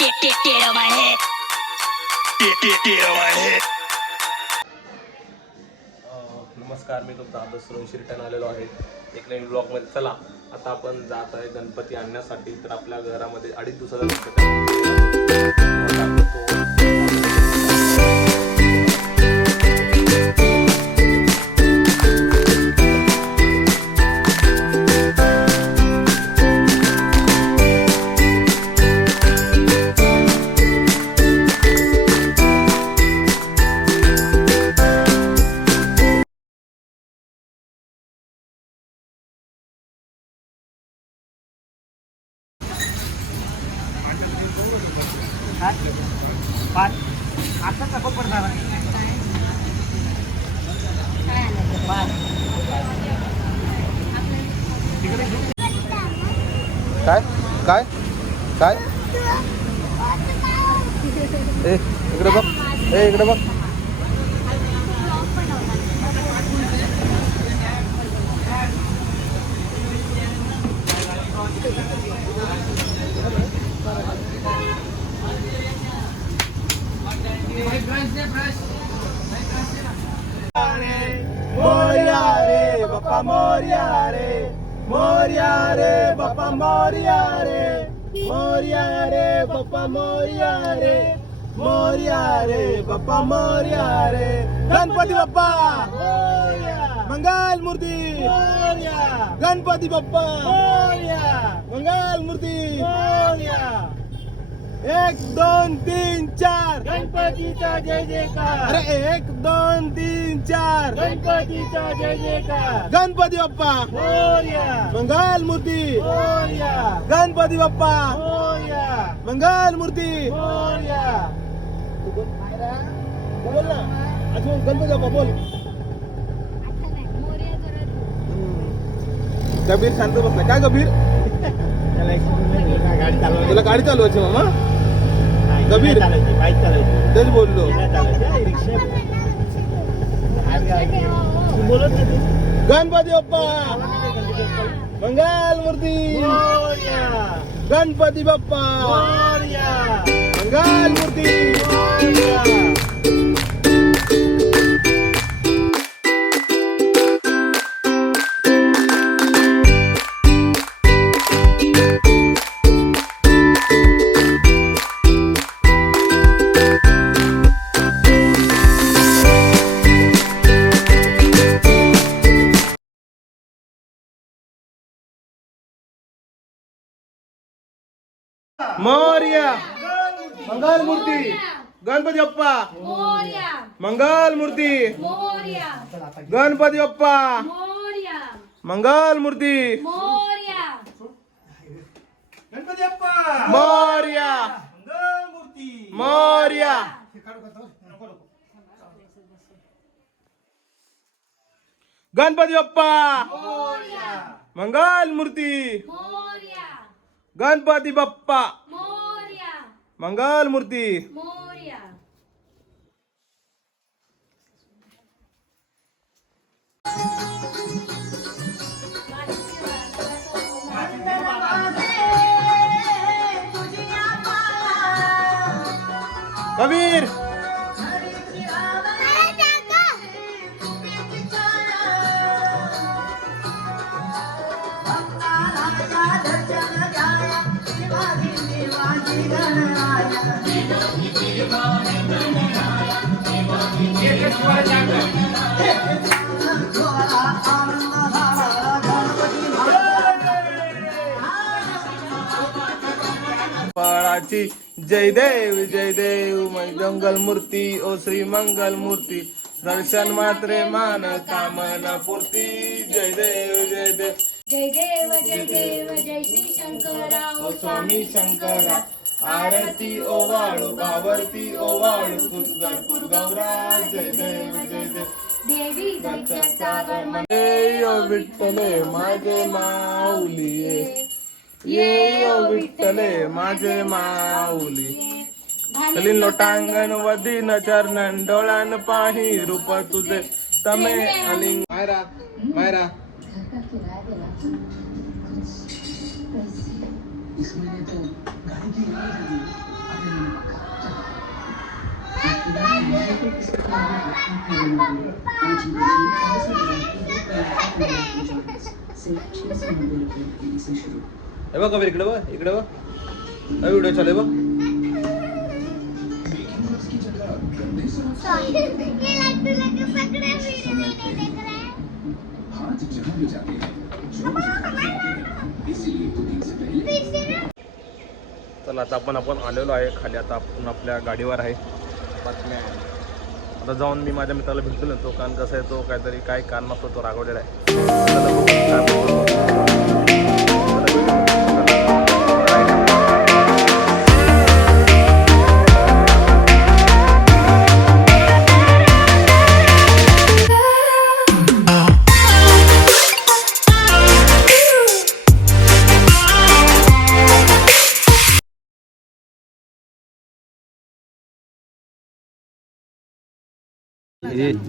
Get on my head. Get on my head. नमस्कार, मी तुमचा आदर्श Suresh return आलेलो आहे एक नवीन ब्लॉगमध्ये. चला आता आपण जात आहे गणपती आणण्यासाठी. तर आपल्या घरामध्ये 2.5 दिवसाचा गणपती काय काय काय इकडे बघ, इकडे बघ. मोरया रे बाप्पा, मोरया रे, मोरया रे बाप्पा, मोरया रे, मोरया रे बाप्पा, मोरया रे, मोरया रे बाप्पा, मोरया रे. गणपती बाप्पा मंगल मूर्ती, गणपती बाप्पा मंगल मूर्ती. 1 2 3 4 गणपतीचा जय जयकार. अरे 1 2 3 4 गणपतीचा जय जयकार. गणपती बाप्पा मोरया, मंगल मूर्ती, मोरया, गणपती बाप्पा मोरया, मंगल मूर्ती. मोरया. बोल ना अजून, गणपती बाप्पा बोल. कबीर शांत बसला काय कबीर? तुला गाडी चालवायची मामा? कबीर बाईक चालवायची. तेच बोललो. बोलत नाही. गणपती बाप्पा मंगल मूर्ती, मोरया, गणपती बाप्पा मोरया, मंगल मूर्ती. मोरया. मोरया मंगल मूर्ती, गणपती बाप्पा मोरया, मंगल मूर्ती, मोरया, गणपती बाप्पा मोरया, मंगल मूर्ती. मोरया. गणपती बाप्पा मोरया मंगल मूर्ती. मोरया. गणपती बाप्पा मोरया, मंगल मूर्ती, मोरया, गणपती बाप्पा मोरया, मंगल मूर्ती. मोरया. कबीर फळाची जय देव मंगल मूर्ती, ओ श्री मंगल मूर्ती. दर्शन मात्रे मान कामना पूर्ती. जय देव जय देव. जय देव जय देव जय श्री शंकरा ओ स्वामी शंकरा. आरती ओवाळू भावरती ओवाळू तुळजापूर गौरा. जय देव जय देव. देवी दैत्याचा ये ओ विठ्ठले माझे माऊली ये ओ विठ्ठले माझे माऊली. कलीन लोटांगण वदीन चरणन डोळ्यान पाही रूप तुझे तमे अलिंग. मायरा मायरा इस महीने तो गाड़ी की गाड़ी लगी। हे बघ कबीर, इकडे बघ, इकडे बघ. व्हिडिओ चालू आहे बघ. चला आता आपण आलेलो आहे खाली. आता आपण आपल्या गाडीवर आहे. बातम्या आता जाऊन मी माझ्या मित्राला भेटून येतो, कारण कसं आहे तो काहीतरी काय कारण असतो तो रागवलेला आहे. चला बघू काय बोलतो.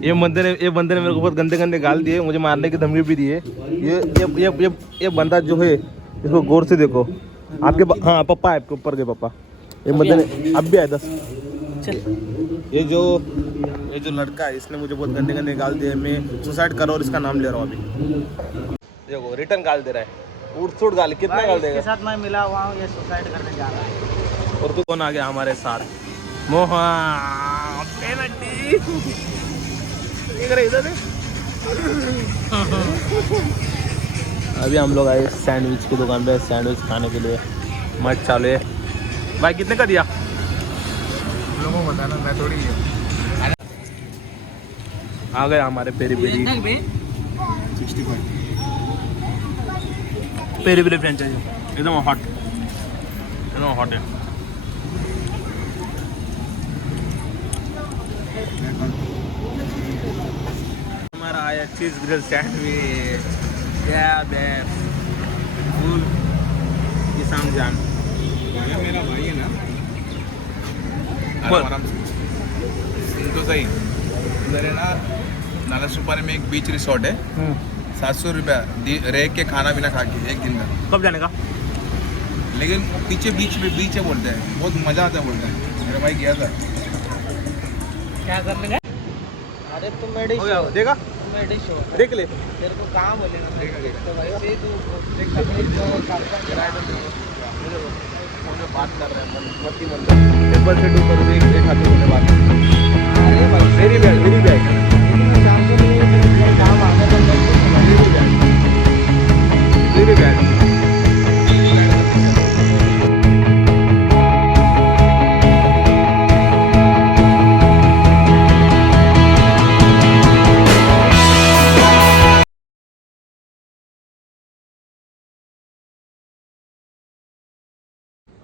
ये बंदे ने मेरे को बहुत गंदे गंदे गाल दिए, मुझे मारने की धमकी भी दी है. ये बंदा जो है इसको गौर से देखो. आपके हाँ पप्पा है, आपके ऊपर के पप्पा. ये बंदे ने अब भी आया 10. ये जो लड़का है इसने मुझे बहुत गंदे गंदे गाल दिए. मैं सुसाइड कर रहा हूँ और इसका नाम ले रहा हूँ अभी. देखो रिटर्न गाल दे रहा है. उठ सूट गाल कितना गाल देगा. साथ मैं मिला हुआ हूँ, ये सुसाइड करने जा रहा है. और तू कौन आ गया हमारे साथ. मोहा इधर. अभी हम लोग आए सैंडविच की दुकान पे सैंडविच खाने के लिए. मस्त चालू है. भाई कितने का दिया. लोगों को बताना, मैं थोड़ी आ गए हमारे peri peri 65 peri peri franchise. एकदम हॉट है. हमारा आया चीज ग्रिल सैंडविच. क्या बेस्ट फुल किसान जान. मेरा भाई है ना, बोल. आराम से तो सही. इधर है ना नाला सुपारी में एक बीच रिसोर्ट है. 700 रुपया रह के खाना पीना खा के एक दिन का. कब जाने का. लेकिन पीछे बीच में बीच है बोलते हैं, बहुत मजा आता है बोलते हैं. मेरा भाई गया था. क्या करने का. अरे तुम मेडिश हो गया देगा. देख ले. तेरे को कहाँ बोलेगा. तो भाई से तू देख सकते मुझे बात कर रहे हैं मती मंदिर टेबल से टू करो. एक हाथ में बात. अरे भाई वेरी बैड. शाम को काम आ गया वेरी बैड.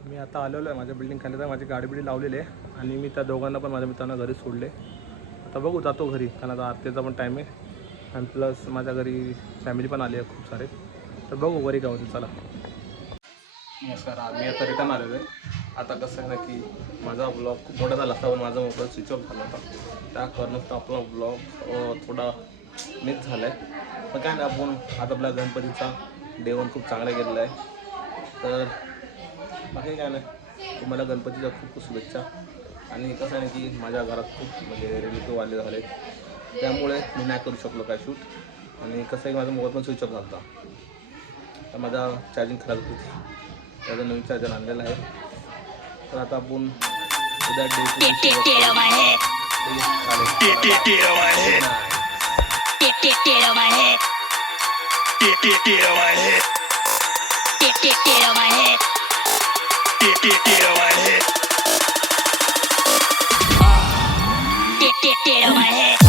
मी आता आलेलो आहे माझ्या बिल्डिंग खाली. तर माझी गाडी बिडी लावलेली आहे आणि मी त्या दोघांना पण माझ्या मित्रांना घरी सोडले. आता बघू जातो घरी, कारण आता आरतीचा पण टाईम आहे आणि प्लस माझ्या घरी फॅमिली पण आली आहे खूप सारे. तर बघू वरी का होते. चला. नमस्कार. मी आता रिटर्न आलेलो आहे. आता कसं आहे ना की माझा ब्लॉग खूप मोठा झाला असता पण माझा मोबाईल स्विच ऑफ झाला होता. त्या कारणास्तव आपला ब्लॉग थोडा मिस झाला आहे. पण काय नाही, आपण आता आपल्या गणपतीचा डे 1 खूप चांगला गेलेला आहे. तर बाकी काय नाही, तुम्हाला गणपतीच्या खूप खूप शुभेच्छा. आणि कसं आहे ना की माझ्या घरात खूप म्हणजे रिलेटिव्ह आले झाले, त्यामुळे मी नाही करू शकलो काय शूट. आणि कसं आहे की माझा मोबाईल पण स्विच ऑफ झाला होता. तर माझा चार्जिंग खराब होती, त्याचा नवीन चार्जर आणलेला आहे. तर आता आपण उद्या Get on my head.